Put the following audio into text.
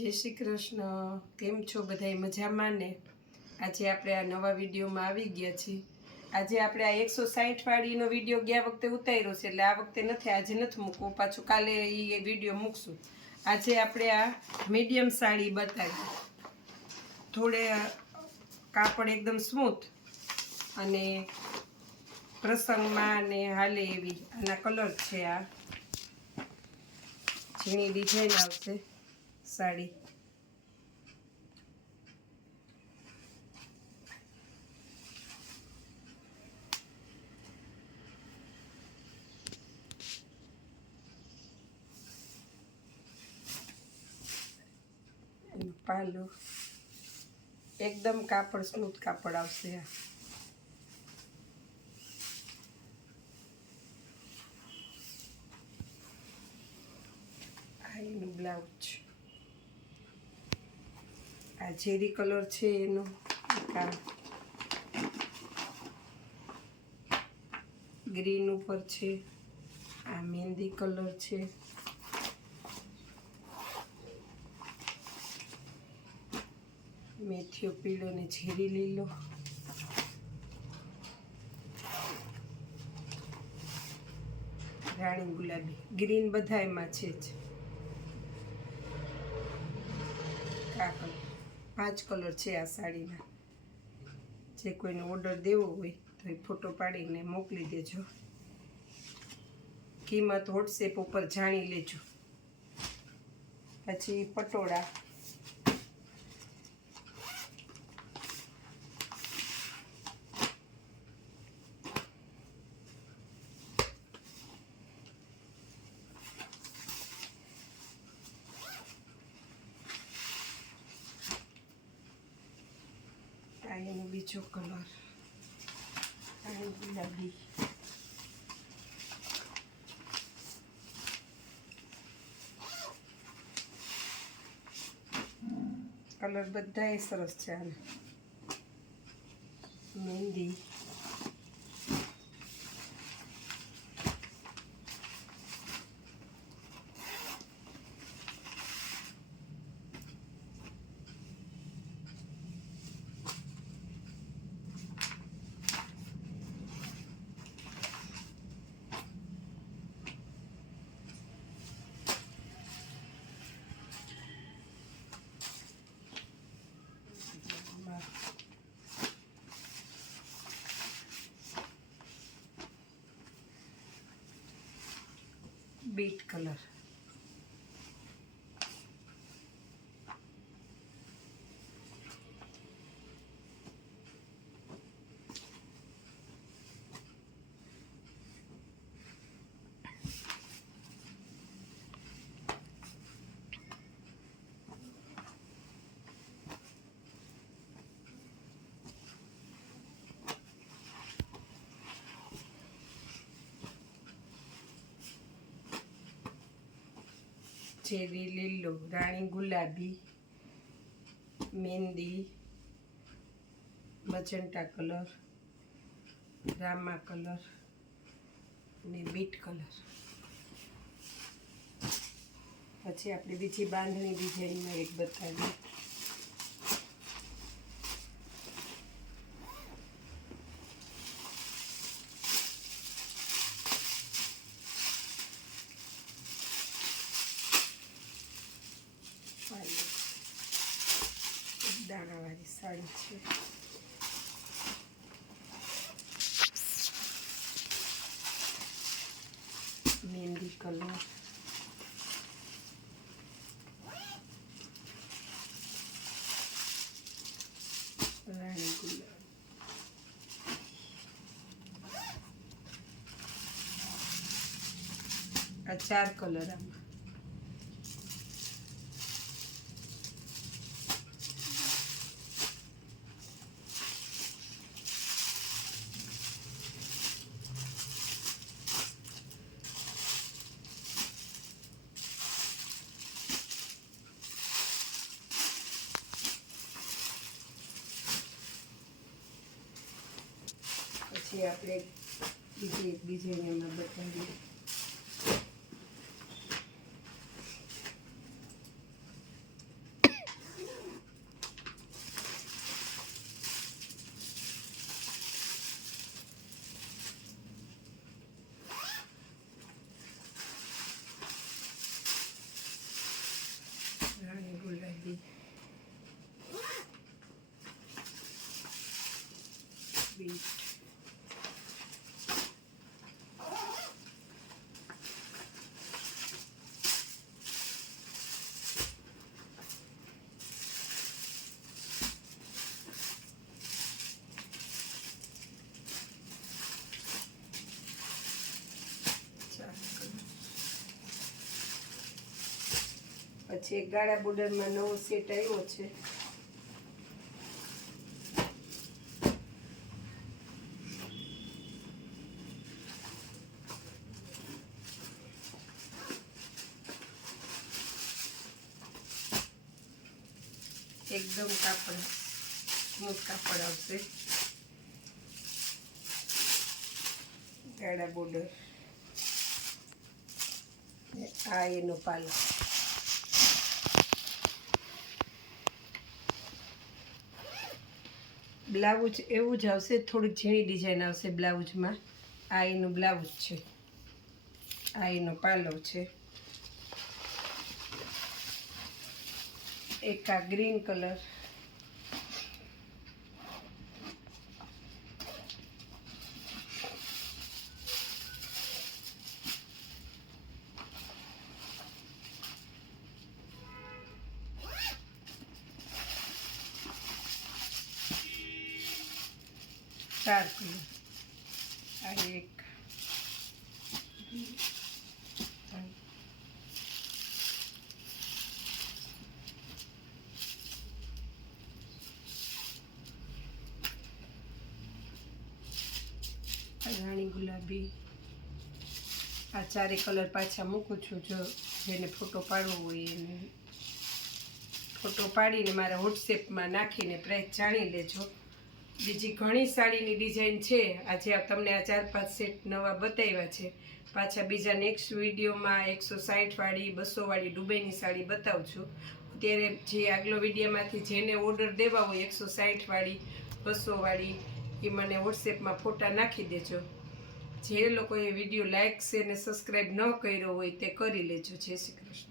જય શ્રી કૃષ્ણ. કેમ છો બધાય? મજામાં ને? આજે આપણે આ નવા વિડીયોમાં આવી ગયા છીએ. આજે આપણે આ 160 વાળીનો વિડીયો ગયા વખતે ઉતાર્યો છે, એટલે આ વખતે નથી, આજે નથી મૂકવું, પાછું કાલે એ વિડીયો મૂકશું. આજે આપણે આ મીડિયમ સાડી બતાવી, થોડે કાપડ એકદમ સ્મૂથ અને પ્રસંગમાં ને હાલે એવી આના કલર છે. આ ઝીણી ડિઝાઇન આવશે સાડી. પાલો એકદમ કાપડ સ્મૂથ કાપડ આવશે. આ એનું બ્લાઉઝ, આ ઝેરી કલર છે એનો, ગ્રીન ઉપર છે, આ મહેંદી કલર છે, મેથીઓ પીળો ને ઝેરી લીલો, રાણી ગુલાબી, ગ્રીન બધા એમાં છે જ. આ કલર, 5 કલર છે આ સાડીના. જે કોઈને ઓર્ડર દેવો હોય તો એ ફોટો પાડીને મોકલી દેજો. કિંમત વોટ્સએપ ઉપર જાણી લેજો. પછી પટોળા, આ એનો બીજો કલર, રાણી ગુલાબી, કલર બધા સરસ છે. આને મહેંદી, બીટ કલર, ઝેરી લીલો, રાણી ગુલાબી, મહેંદી, મજન્ટા કલર, રામા કલર અને બીટ કલર. પછી આપણે બીજી બાંધણી ડિઝાઇનમાં એક બતાવીએ. દાણાવાળી સાડી છે. મહેંદી કલર, રાણી ગુલાબ, આ 4 કલર આમાં. પછી આપણે બીજી એમાં બતાવીએ. પછી એક ગાળા બોર્ડરમાં નવો સેટ આવ્યો છે. એકદમ કાપડ સ્મૂથ કાપડ આવશે. ગાળા બોર્ડર, આ એનો પાલો. બ્લાઉઝ એવું જ આવશે, થોડીક ઝીણી ડિઝાઇન આવશે બ્લાઉઝમાં. આ એનું બ્લાઉઝ છે, આ એનો પાલો છે. એક આ ગ્રીન કલર, ચાર કલર, આ એક, રાણી ગુલાબી. આ ચારે કલર પાછા મૂકું છું, જો જેને ફોટો પાડવો હોય એને ફોટો પાડીને મારા વોટ્સએપમાં નાખીને પ્રાઇસ જાણી લેજો. બીજી ઘણી સાડીની ડિઝાઇન છે. આજે તમને આ 4-5 સેટ નવા બતાવ્યા છે. પાછા બીજા નેક્સ્ટ વિડીયોમાં 160 વાળી 200 વાળી દુબઈની સાડી બતાવું છું. અત્યારે જે આગલો વિડીયોમાંથી જેને ઓર્ડર દેવા હોય 160 વાળી 200 વાળી, એ મને વોટ્સએપમાં ફોટા નાખી દેજો. જે લોકોએ વિડીયો લાઇક શેર અને સબસ્ક્રાઈબ ન કર્યો હોય તે કરી લેજો. જય શ્રી કૃષ્ણ.